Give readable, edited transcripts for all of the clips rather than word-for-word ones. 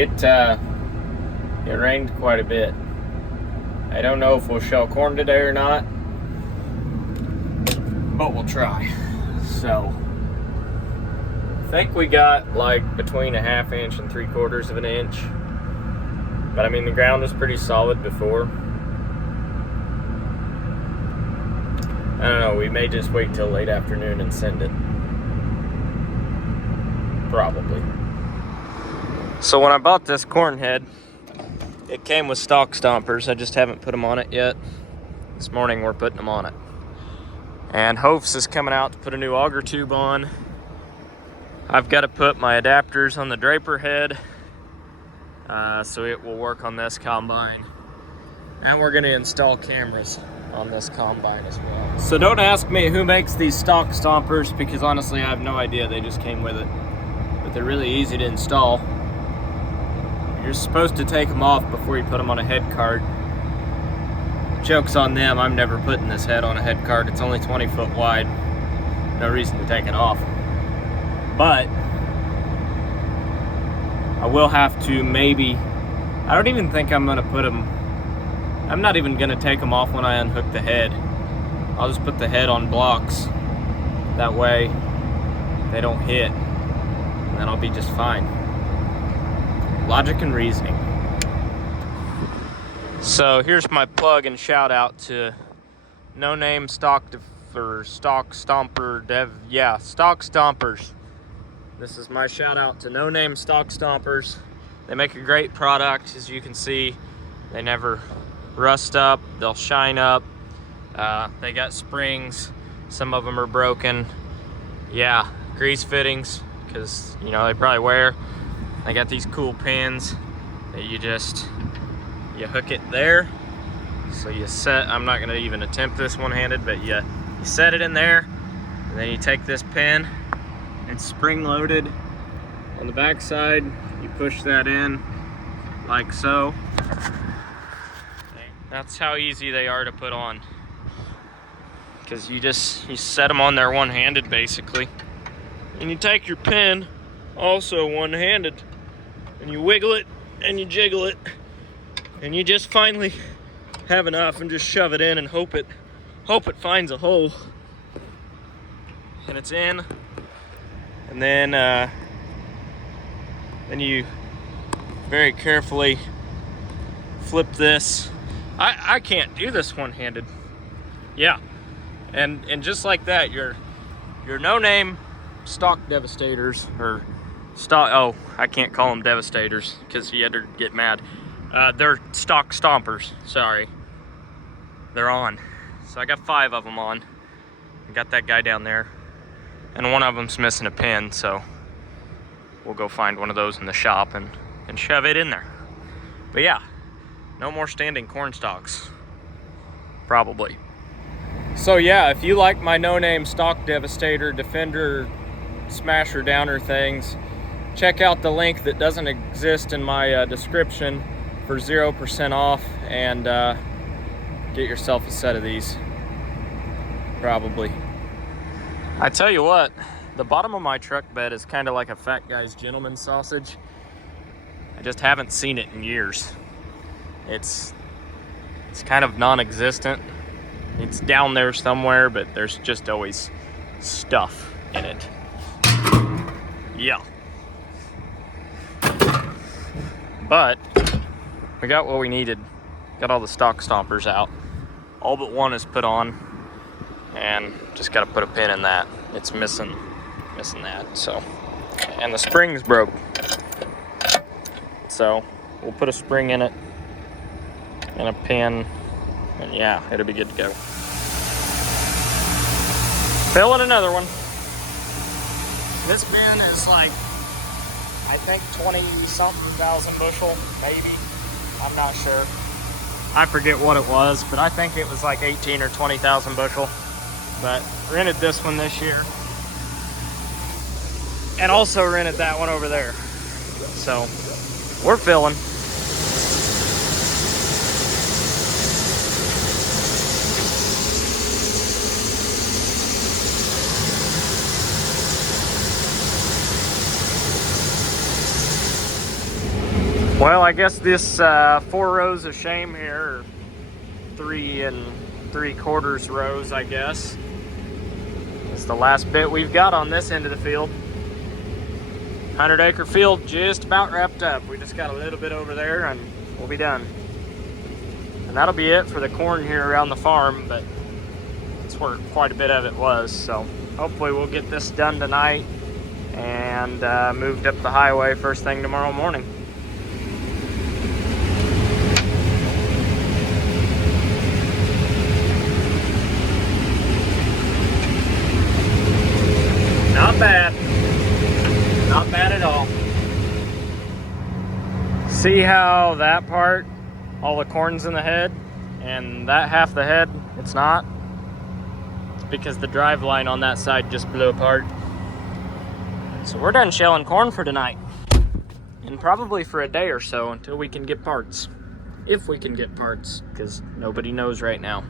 It rained quite a bit. I don't know if we'll shell corn today or not, but we'll try. So, I think we got like between a 1/2 inch and 3/4 of an inch. But I mean, the ground was pretty solid before. I don't know, we may just wait till late afternoon and send it. Probably. So when I bought this corn head, it came with stock stompers. I just haven't put them on it yet. This morning we're putting them on it. And Hofs is coming out to put a new auger tube on. I've got to put my adapters on the Draper head so it will work on this combine. And we're going to install cameras on this combine as well. So don't ask me who makes these stock stompers, because honestly I have no idea. They just came with it. But they're really easy to install. You're supposed to take them off before you put them on a head cart. Joke's on them, I'm never putting this head on a head cart. It's only 20 foot wide. No reason to take it off. But I will have to maybe, I don't even think I'm gonna put them, I'm not even gonna take them off when I unhook the head. I'll just put the head on blocks. That way they don't hit, and then I'll be just fine. Logic and reasoning. So here's my plug and shout out to No Name Stock Stompers. This is my shout out to No Name Stock Stompers. They make a great product, as you can see. They never rust up, they'll shine up. They got springs, some of them are broken. Yeah, grease fittings, because you know they probably wear. They got these cool pins that you hook it there. So you set, I'm not gonna even attempt this one-handed, but you set it in there, and then you take this pin, it's spring loaded on the back side. You push that in like so. That's how easy they are to put on, because you set them on there one-handed basically, and you take your pin also one-handed, and you wiggle it and you jiggle it, and you just finally have enough and just shove it in and hope it finds a hole, and it's in. And then you very carefully flip this. I can't do this one-handed. Yeah, and just like that, your No Name Stock Devastators, or stock, oh, I can't call them Devastators because you had to get mad. They're stock stompers, sorry. They're on. So I got 5 of them on. I got that guy down there, and one of them's missing a pin, so we'll go find one of those in the shop and shove it in there. But yeah, no more standing corn stalks, probably. So yeah, if you like my No Name Stock Devastator, Defender, Smasher, Downer things, check out the link that doesn't exist in my description for 0% off, and get yourself a set of these, probably. I tell you what, the bottom of my truck bed is kind of like a fat guy's gentleman sausage. I just haven't seen it in years. It's kind of non-existent. It's down there somewhere, but there's just always stuff in it. Yeah. But we got what we needed. Got all the stock stompers out. All but one is put on, and just got to put a pin in that. It's missing that. So, and the spring's broke. So we'll put a spring in it and a pin, and yeah, it'll be good to go. Filling another one. This bin is like, I think 20-something thousand bushel, maybe. I'm not sure. I forget what it was, but I think it was like 18 or 20,000 bushel. But rented this one this year, and also rented that one over there. So we're filling. Well, I guess this 4 rows of shame here, or 3 3/4 rows, I guess, is the last bit we've got on this end of the field. 100-acre field just about wrapped up. We just got a little bit over there and we'll be done. And that'll be it for the corn here around the farm, but that's where quite a bit of it was. So hopefully we'll get this done tonight and moved up the highway first thing tomorrow morning. Not bad. Not bad at all. See how that part, all the corn's in the head, and that half the head, it's not? It's because the drive line on that side just blew apart. So we're done shelling corn for tonight. And probably for a day or so until we can get parts. If we can get parts, because nobody knows right now.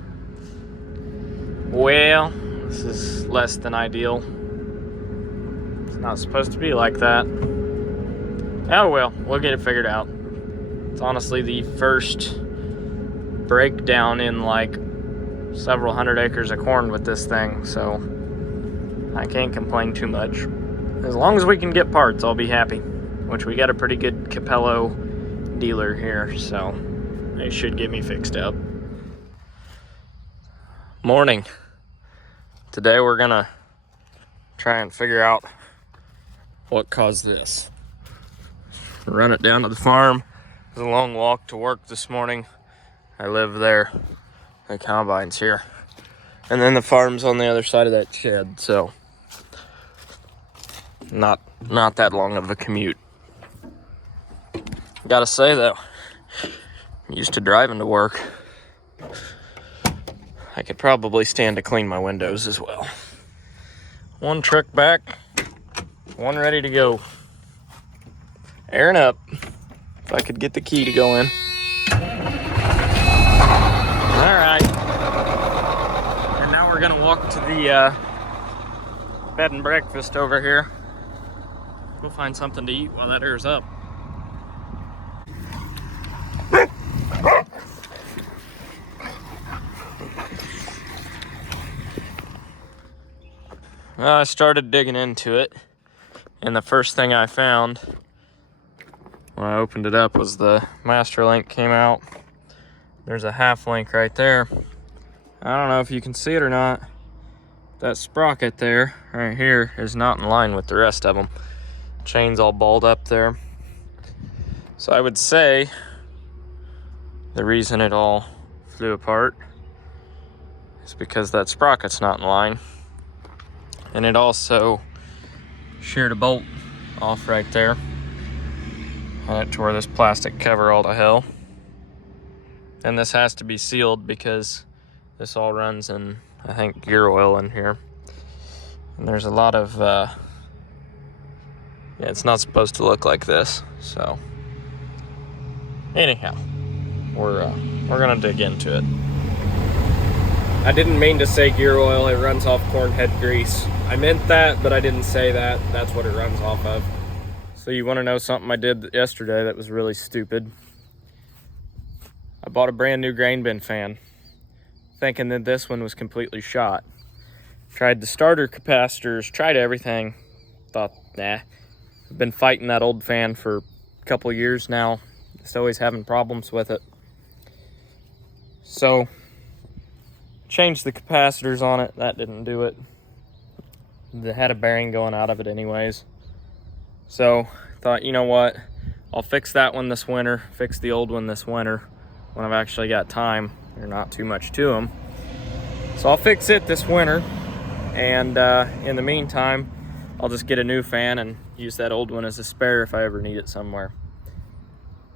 Well, this is less than ideal. Not supposed to be like that. Oh well, we'll get it figured out. It's honestly the first breakdown in like several 100 acres of corn with this thing, so I can't complain too much. As long as we can get parts, I'll be happy. Which we got a pretty good Capello dealer here, so they should get me fixed up. Morning. Today we're gonna try and figure out what caused this. Run it down to the farm. It was a long walk to work this morning. I live there. The combine's here. And then the farm's on the other side of that shed, so not that long of a commute. Gotta say though, I'm used to driving to work. I could probably stand to clean my windows as well. One truck back, one ready to go. Airing up. If I could get the key to go in. Alright. And now we're gonna walk to the bed and breakfast over here. We'll find something to eat while that airs up. Well, I started digging into it. And the first thing I found when I opened it up was the master link came out. There's a half link right there. I don't know if you can see it or not. That sprocket there, right here, is not in line with the rest of them. Chain's all balled up there. So I would say the reason it all flew apart is because that sprocket's not in line. And it also sheared a bolt off right there, and it tore this plastic cover all to hell. And this has to be sealed because this all runs in, I think, gear oil in here. And there's a lot of yeah, it's not supposed to look like this. So anyhow, we're gonna dig into it. I didn't mean to say gear oil. It runs off corn head grease. I meant that, but I didn't say that. That's what it runs off of. So you want to know something I did yesterday that was really stupid? I bought a brand new grain bin fan, thinking that this one was completely shot. Tried the starter capacitors, tried everything. Thought, nah. I've been fighting that old fan for a couple years now. Just always having problems with it. So, changed the capacitors on it. That didn't do it. It had a bearing going out of it anyways. So, thought, you know what? I'll fix that one this winter, fix the old one this winter when I've actually got time. There's not too much to them. So I'll fix it this winter, and in the meantime, I'll just get a new fan and use that old one as a spare if I ever need it somewhere.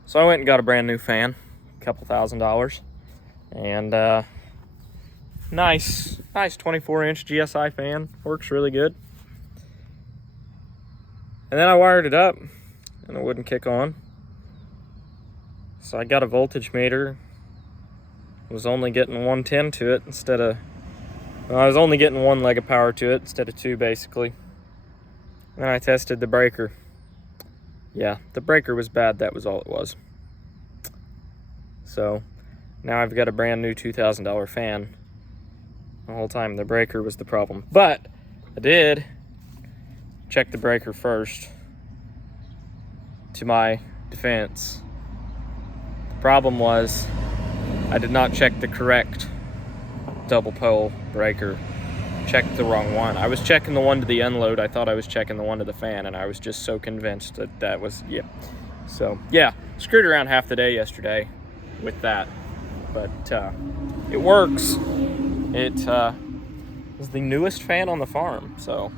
So I went and got a brand new fan, a couple $1,000, and nice 24-inch GSI fan, works really good. And then I wired it up and it wouldn't kick on. So I got a voltage meter. Was only getting 110 to it instead of, well, I was only getting 1 leg of power to it instead of 2 basically. Then I tested the breaker. Yeah, the breaker was bad, that was all it was. So now I've got a brand new $2,000 fan. The whole time the breaker was the problem. But I did check the breaker first, to my defense. The problem was I did not check the correct double pole breaker. Checked the wrong one. I was checking the one to the unload. I thought I was checking the one to the fan, and I was just so convinced that that was, yeah. So yeah, screwed around half the day yesterday with that, but it works. It is the newest fan on the farm, so.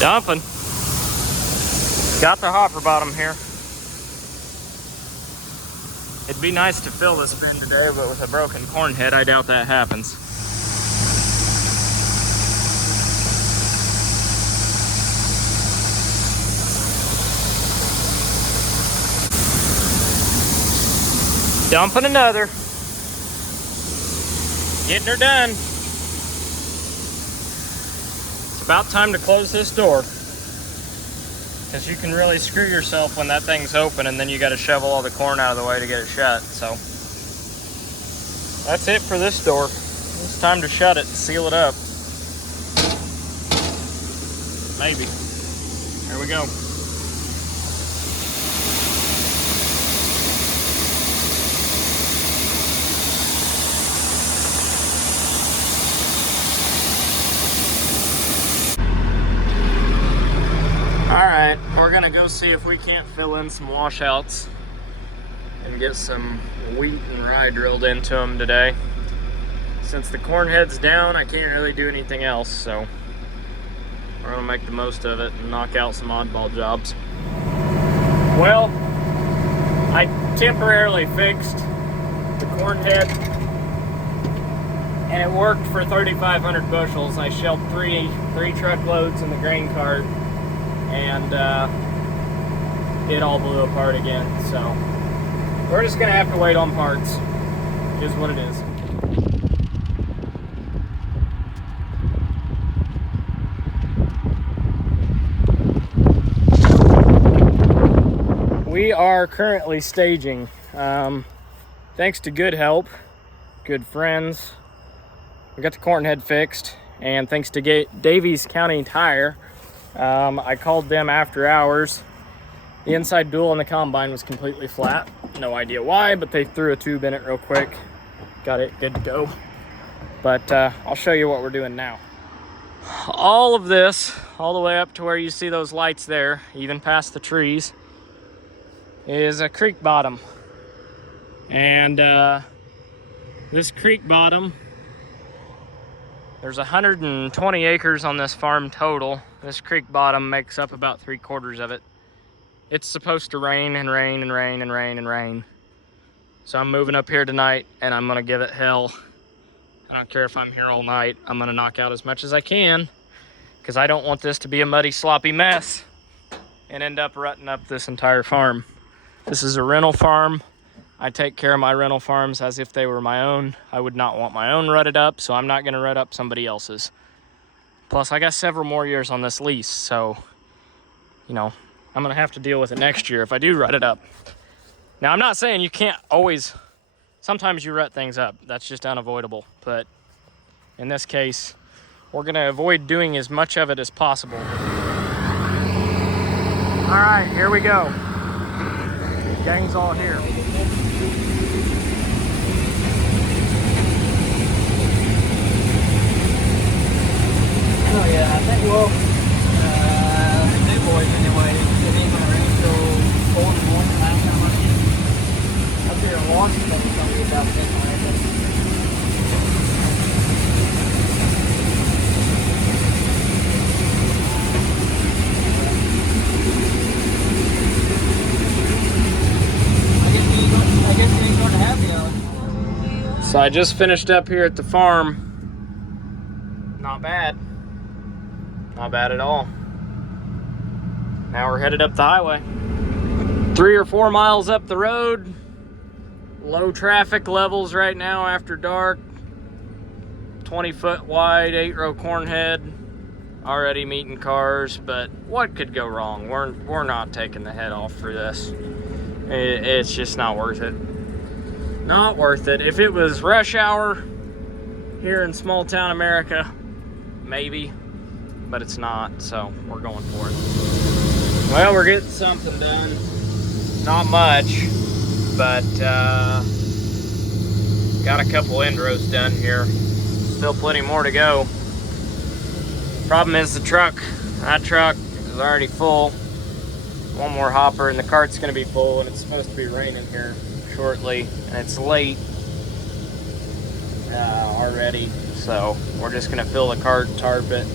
Dumping. Got the hopper bottom here. It'd be nice to fill this bin today, but with a broken corn head, I doubt that happens. Dumping another. Getting her done. It's about time to close this door, because you can really screw yourself when that thing's open and then you got to shovel all the corn out of the way to get it shut. So that's it for this door. It's time to shut it, seal it up. Maybe. There we go. Alright, we're gonna go see if we can't fill in some washouts and get some wheat and rye drilled into them today. Since the corn head's down, I can't really do anything else, so we're gonna make the most of it and knock out some oddball jobs. Well, I temporarily fixed the corn head, and it worked for 3,500 bushels. I shelled three truckloads in the grain cart, and it all blew apart again. So we're just gonna have to wait on parts. It is what it is. We are currently staging. Thanks to good help, good friends, we got the corn head fixed, and thanks to Davies County Tire, I called them after hours. The inside dual on the combine was completely flat. No idea why, but they threw a tube in it real quick. Got it good to go. But I'll show you what we're doing now. All of this, all the way up to where you see those lights there, even past the trees, is a creek bottom. And this creek bottom, there's 120 acres on this farm total. This creek bottom makes up about 3/4 of it. It's supposed to rain and rain and rain and rain and rain. So I'm moving up here tonight, and I'm gonna give it hell. I don't care if I'm here all night. I'm gonna knock out as much as I can, because I don't want this to be a muddy, sloppy mess and end up rutting up this entire farm. This is a rental farm. I take care of my rental farms as if they were my own. I would not want my own rutted up, so I'm not gonna rut up somebody else's. Plus, I got several more years on this lease, so, you know, I'm gonna have to deal with it next year if I do rut it up. Now, I'm not saying you can't always, sometimes you rut things up. That's just unavoidable. But in this case, we're gonna avoid doing as much of it as possible. All right, here we go. Gang's all here. Oh yeah, I think we'll, the new boys anyway, it ain't gonna rain till 4 in the morning last time I came. Up here in Washington, it's gonna be about 10 rain. I guess we ain't gonna have the So I just finished up here at the farm. Not bad. Not bad at all. Now we're headed up the highway. 3 or 4 miles up the road. Low traffic levels right now after dark. 20-foot wide, 8-row corn head. already meeting cars, but what could go wrong? We're not taking the head off for this. It's just not worth it. Not worth it. If it was rush hour here in small town America, maybe, but it's not, so we're going for it. Well, we're getting something done. Not much, but got a couple end rows done here. Still plenty more to go. Problem is the truck. That truck is already full. One more hopper and the cart's gonna be full, and it's supposed to be raining here shortly, and it's late already, so we're just gonna fill the cart, tarp it,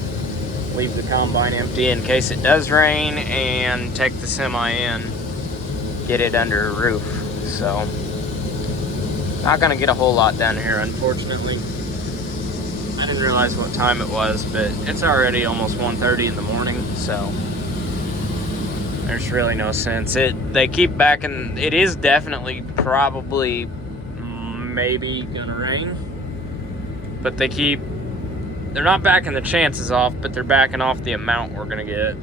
leave the combine empty in case it does rain, and take the semi in, get it under a roof. So not gonna get a whole lot done here, unfortunately. I didn't realize what time it was, but it's already almost 1:30 in the morning, so there's really no sense. They keep backing. It is definitely probably maybe gonna rain, but they're not backing the chances off, but they're backing off the amount we're gonna get.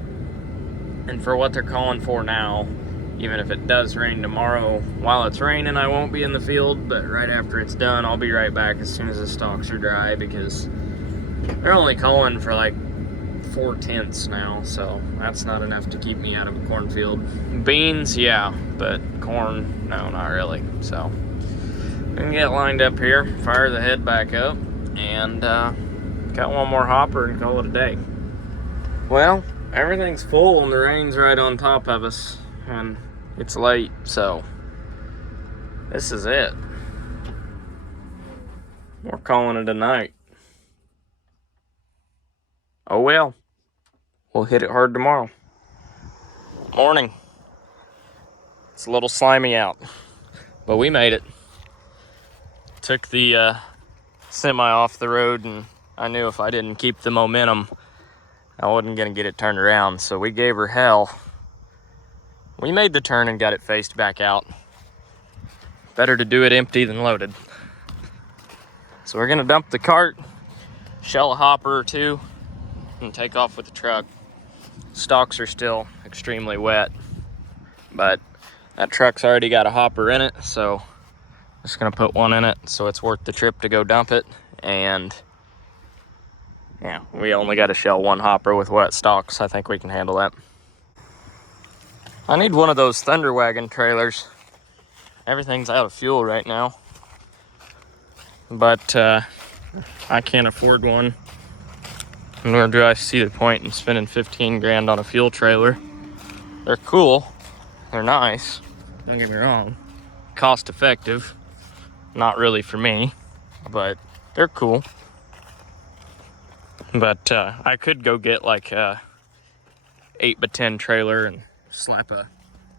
And for what they're calling for now, even if it does rain tomorrow, while it's raining, I won't be in the field, but right after it's done, I'll be right back as soon as the stalks are dry, because they're only calling for like 4/10 now, so that's not enough to keep me out of a cornfield. Beans, yeah, but corn, no, not really. So I'm gonna get lined up here, fire the head back up, and got one more hopper and call it a day. Well, everything's full and the rain's right on top of us, and it's late, so this is it. We're calling it a night. Oh well. We'll hit it hard tomorrow. Morning. It's a little slimy out, but we made it. Took the semi off the road, and I knew if I didn't keep the momentum, I wasn't gonna get it turned around, so we gave her hell. We made the turn and got it faced back out. Better to do it empty than loaded. So we're gonna dump the cart, shell a hopper or two, and take off with the truck. Stalks are still extremely wet, but that truck's already got a hopper in it, so just gonna put one in it so it's worth the trip to go dump it. And yeah, we only got to shell one hopper with wet stalks. I think we can handle that. I need one of those Thunder Wagon trailers. Everything's out of fuel right now, but I can't afford one. Nor do I see the point in spending 15 grand on a fuel trailer. They're cool, they're nice, don't get me wrong. Cost effective, not really for me, but they're cool. But I could go get like a 8x10 trailer and slap a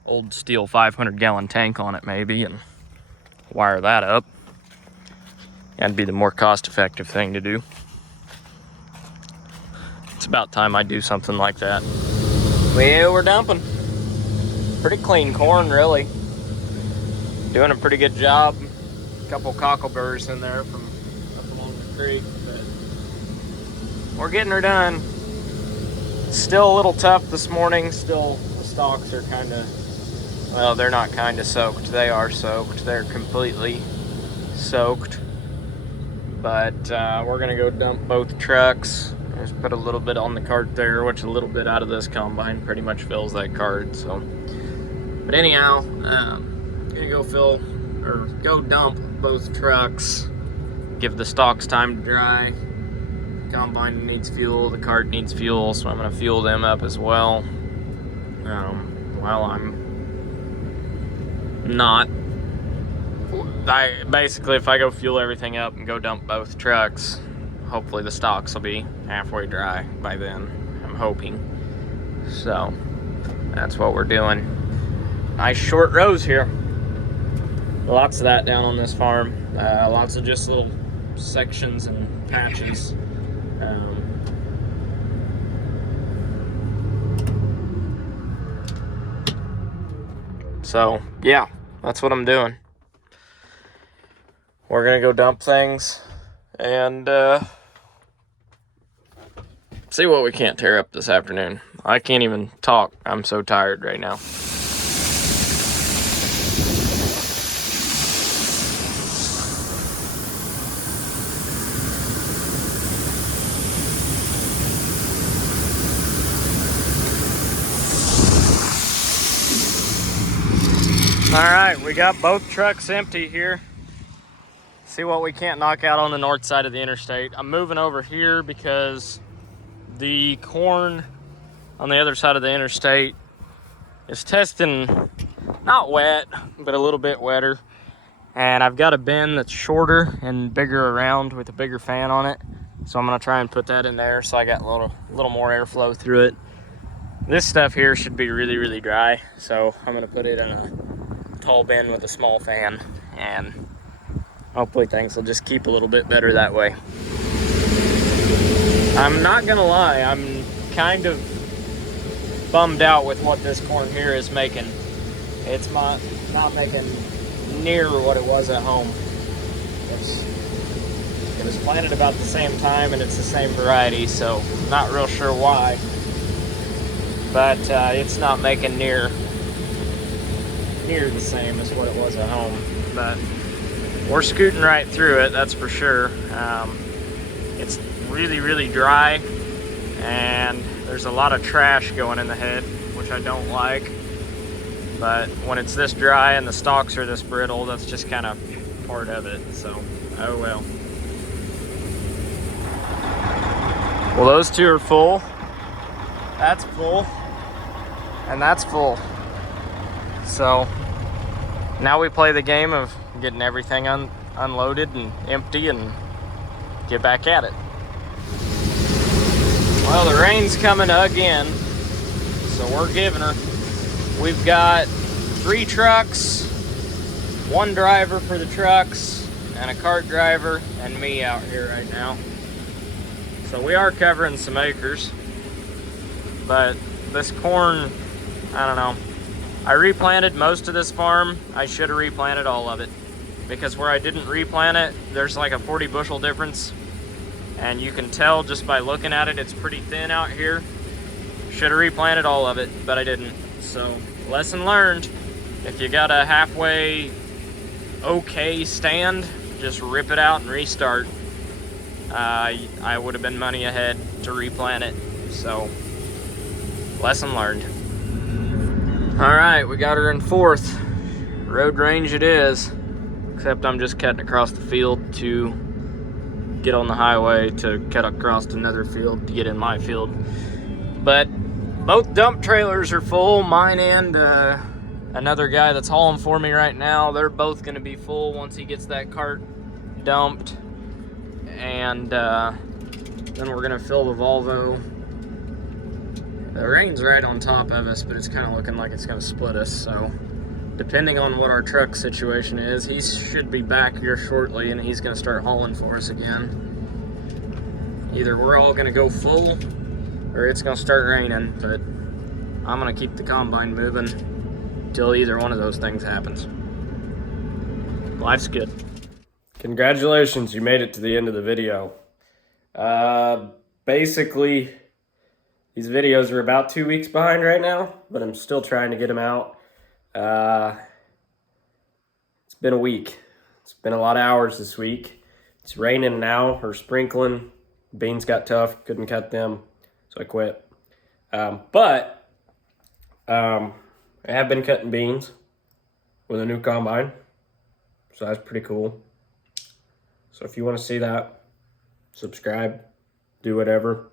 old steel 500-gallon tank on it maybe, and wire that up. That'd be the more cost-effective thing to do. It's about time I do something like that. Well, we're dumping. Pretty clean corn, really. Doing a pretty good job. A couple cockleburs in there from up along the creek, but we're getting her done. Still a little tough this morning. Still, the stalks are kind of, well, they're not kind of soaked. They are soaked. They're completely soaked. But we're gonna go dump both trucks. Just put a little bit on the cart there, which a little bit out of this combine pretty much fills that cart. So, but anyhow, gonna go dump both trucks. Give the stalks time to dry. Combine needs fuel, the cart needs fuel, so I'm gonna fuel them up as well. While I'm not. Basically, if I go fuel everything up and go dump both trucks, hopefully the stalks will be halfway dry by then, I'm hoping. So that's what we're doing. Nice short rows here. Lots of that down on this farm. Lots of just little sections and patches. So yeah, that's what I'm doing. We're gonna go dump things and See what we can't tear up this afternoon. I can't even talk. I'm so tired right now. All right, we got both trucks empty here. See what we can't knock out on the north side of the interstate. I'm moving over here because the corn on the other side of the interstate is testing not wet, but a little bit wetter. And I've got a bin that's shorter and bigger around with a bigger fan on it. So I'm gonna try and put that in there so I got a little more airflow through it. This stuff here should be really, really dry. So I'm gonna put it in a tall bin with a small fan, and hopefully things will just keep a little bit better that way. I'm not gonna lie, I'm kind of bummed out with what this corn here is making. It's not making near what it was at home. It was planted about the same time and it's the same variety, so not real sure why. But it's not making near the same as what it was at home. But we're scooting right through it, that's for sure. It's really, really dry, and there's a lot of trash going in the head, which I don't like. But when it's this dry and the stalks are this brittle, that's just kind of part of it, so oh well. Well, those two are full. That's full. And that's full. So now we play the game of getting everything unloaded and empty and get back at it. Well, the rain's coming again, so we're giving her. We've got 3 trucks, 1 driver for the trucks, and a cart driver, and me out here right now. So we are covering some acres, but this corn, I don't know. I replanted most of this farm. I should have replanted all of it, because where I didn't replant it, there's like a 40 bushel difference, and you can tell just by looking at it, it's pretty thin out here. Should have replanted all of it, but I didn't. So lesson learned, if you got a halfway okay stand, just rip it out and restart. I would have been money ahead to replant it, so lesson learned. All right, we got her in 4th. Road range it is, except I'm just cutting across the field to get on the highway to cut across another field to get in my field. But both dump trailers are full, mine and another guy that's hauling for me right now. They're both gonna be full once he gets that cart dumped. And then we're gonna fill the Volvo. The rain's right on top of us, but it's kind of looking like it's gonna split us, so depending on what our truck situation is, he should be back here shortly and he's gonna start hauling for us again. Either we're all gonna go full or it's gonna start raining, but I'm gonna keep the combine moving until either one of those things happens. Life's good. Congratulations, you made it to the end of the video. Basically, these videos are about 2 weeks behind right now, but I'm still trying to get them out. It's been a week. It's been a lot of hours this week. It's raining now, or sprinkling. Beans got tough, couldn't cut them, so I quit. But I have been cutting beans with a new combine, so that's pretty cool. So if you want to see that, subscribe, do whatever.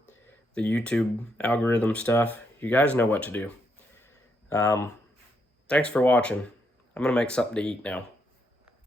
The YouTube algorithm stuff, you guys know what to do. Thanks for watching. I'm gonna make something to eat now.